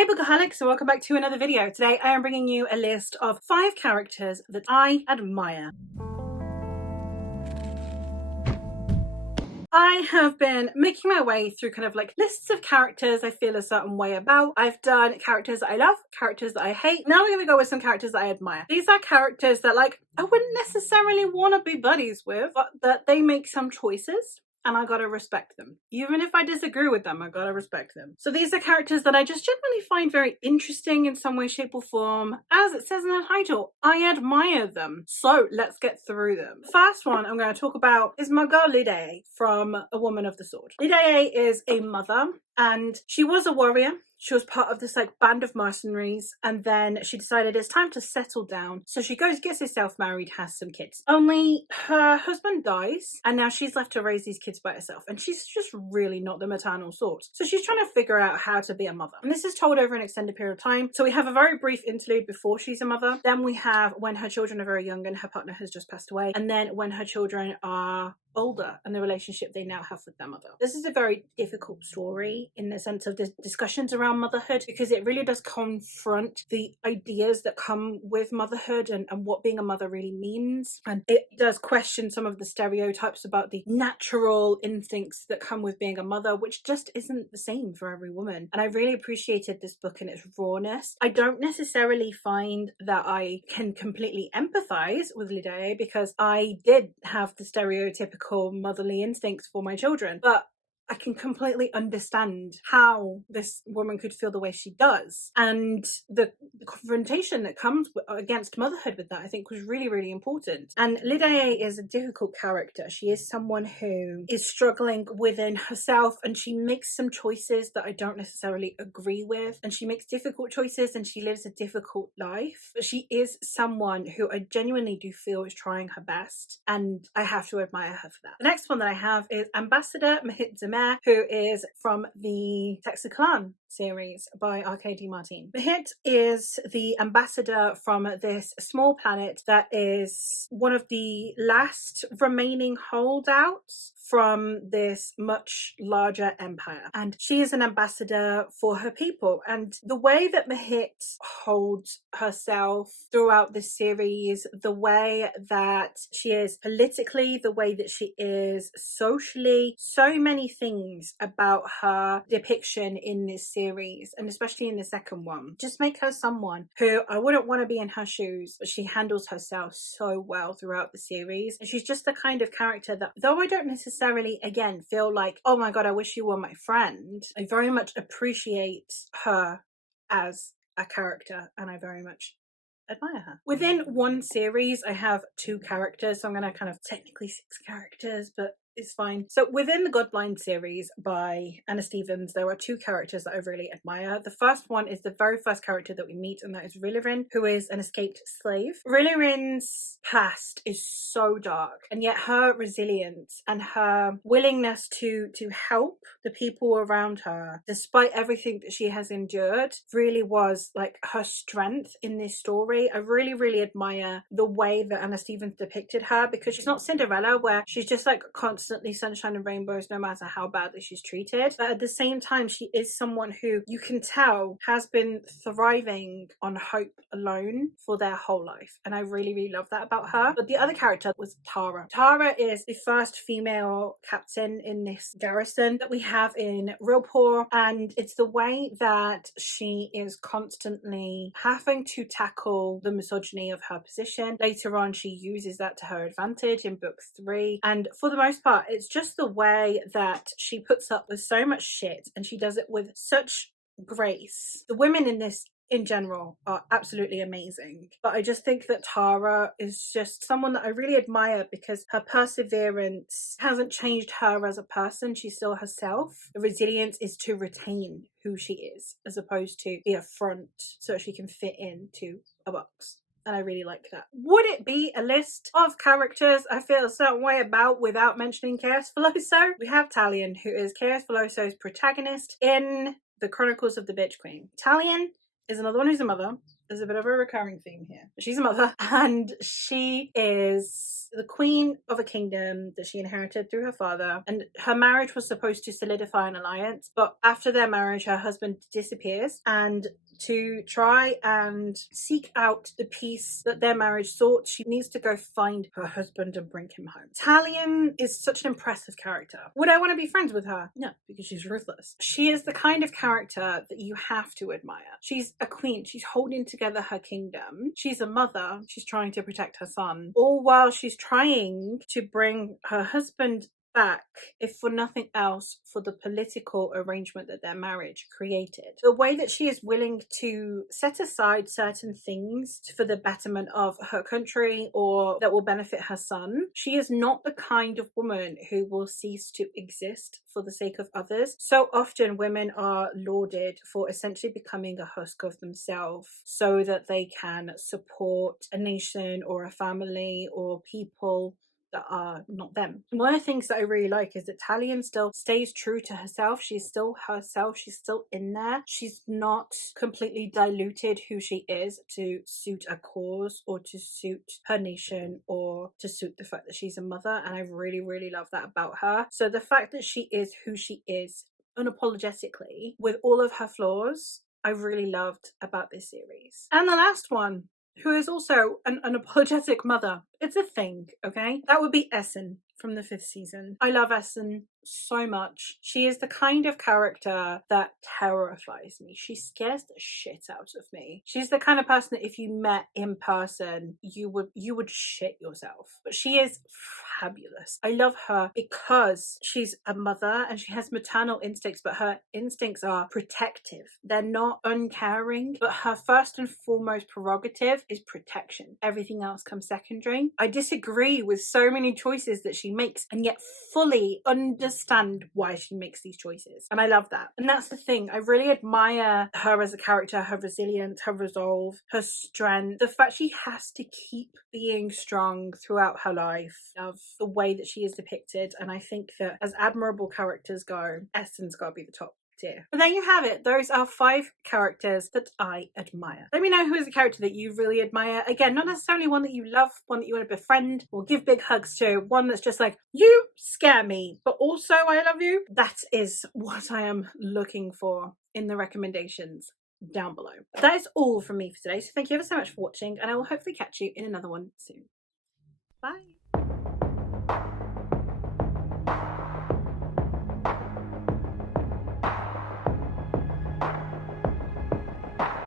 Hey Bookaholics, so welcome back to another video. Today I am bringing you a list of 5 characters that I admire. I have been making my way through kind of like lists of characters I feel a certain way about. I've done characters that I love, characters that I hate. Now we're going to go with some characters that I admire. These are characters that like I wouldn't necessarily want to be buddies with, but that they make some choices and I gotta respect them. Even if I disagree with them, I gotta respect them. So these are characters that I just generally find very interesting in some way, shape or form. As it says in the title, I admire them. So let's get through them. First one I'm going to talk about is my girl Lidaye from A Woman of the Sword. Lidaye is a mother and she was a warrior. She was part of this like band of mercenaries, and then she decided it's time to settle down. So she goes, gets herself married, has some kids. Only her husband dies, and now she's left to raise these kids by herself. And she's just really not the maternal sort. So she's trying to figure out how to be a mother. And this is told over an extended period of time. So we have a very brief interlude before she's a mother. Then we have when her children are very young and her partner has just passed away. And then when her children are older and the relationship they now have with their mother. This is a very difficult story in the sense of the discussions around motherhood, because it really does confront the ideas that come with motherhood and what being a mother really means. And it does question some of the stereotypes about the natural instincts that come with being a mother, which just isn't the same for every woman. And I really appreciated this book in its rawness. I don't necessarily find that I can completely empathize with Lidaye, because I did have the stereotypical motherly instincts for my children, but I can completely understand how this woman could feel the way she does. And the confrontation that comes against motherhood with that, I think, was really, really important. And Lidaye is a difficult character. She is someone who is struggling within herself, and she makes some choices that I don't necessarily agree with. And she makes difficult choices and she lives a difficult life. But she is someone who I genuinely do feel is trying her best. And I have to admire her for that. The next one that I have is Ambassador Mahit Zamer, who is from the Texas series by R.K.D. Martin. Mahit is the ambassador from this small planet that is one of the last remaining holdouts from this much larger empire, and she is an ambassador for her people. And the way that Mahit holds herself throughout this series, the way that she is politically, the way that she is socially, so many things about her depiction in this series, and especially in the second one, just make her someone who I wouldn't want to be in her shoes, but she handles herself so well throughout the series. And she's just the kind of character that, though I don't necessarily again feel like, oh my god, I wish you were my friend, I very much appreciate her as a character, and I very much admire her. Within one series I have 2 characters, so I'm going to kind of technically 6 characters, but it's fine. So within the Godblind series by Anna Stephens, there are 2 characters that I really admire. The first one is the very first character that we meet, and that is Rillarin, who is an escaped slave. Rillarin's past is so dark, and yet her resilience and her willingness to help the people around her, despite everything that she has endured, really was like her strength in this story. I really, really admire the way that Anna Stephens depicted her, because she's not Cinderella, where she's just like constantly sunshine and rainbows no matter how badly she's treated. But at the same time, she is someone who you can tell has been thriving on hope alone for their whole life. And I really, really love that about her. But the other character was Tara. Tara is the first female captain in this garrison that we have in Rilpor, and it's the way that she is constantly having to tackle the misogyny of her position. Later on, she uses that to her advantage in book 3, and for the most part, it's just the way that she puts up with so much shit, and she does it with such grace. The women in this in general are absolutely amazing, but I just think that Tara is just someone that I really admire, because her perseverance hasn't changed her as a person. She's still herself. The resilience is to retain who she is, as opposed to be a front so she can fit into a box. And I really like that. Would it be a list of characters I feel a certain way about without mentioning Chaos Veloso? We have Talion, who is Chaos Veloso's protagonist in the Chronicles of the Bitch Queen. Talion is another one who's a mother, there's a bit of a recurring theme here. She's a mother, and she is the queen of a kingdom that she inherited through her father, and her marriage was supposed to solidify an alliance, but after their marriage her husband disappears, and to try and seek out the peace that their marriage sought, she needs to go find her husband and bring him home. Talion is such an impressive character. Would I want to be friends with her? No, because she's ruthless. She is the kind of character that you have to admire. She's a queen. She's holding together her kingdom. She's a mother. She's trying to protect her son, all while she's trying to bring her husband back, if for nothing else, for the political arrangement that their marriage created. The way that she is willing to set aside certain things for the betterment of her country or that will benefit her son. She is not the kind of woman who will cease to exist for the sake of others. So often women are lauded for essentially becoming a husk of themselves so that they can support a nation or a family or people that are not them. One of the things that I really like is that Talion still stays true to herself. She's still herself. She's still in there. She's not completely diluted who she is to suit a cause or to suit her nation or to suit the fact that she's a mother. And I really, really love that about her. So the fact that she is who she is unapologetically with all of her flaws, I really loved about this series. And the last one, who is also an unapologetic mother. It's a thing, okay? That would be Essen from the 5th season. I love Essen so much. She is the kind of character that terrifies me. She scares the shit out of me. She's the kind of person that if you met in person, you would shit yourself. But she is fabulous. I love her because she's a mother and she has maternal instincts, but her instincts are protective. They're not uncaring, but her first and foremost prerogative is protection. Everything else comes secondary. I disagree with so many choices that she makes and yet fully understand why she makes these choices. And I love that. And that's the thing. I really admire her as a character, her resilience, her resolve, her strength, the fact she has to keep being strong throughout her life. I love the way that she is depicted. And I think that as admirable characters go, Essen's got to be the top. But there you have it. Those are 5 characters that I admire. Let me know who is a character that you really admire. Again, not necessarily one that you love, one that you want to befriend or give big hugs to, one that's just like, you scare me, but also I love you. That is what I am looking for in the recommendations down below. That is all from me for today. So thank you ever so much for watching, and I will hopefully catch you in another one soon. Bye.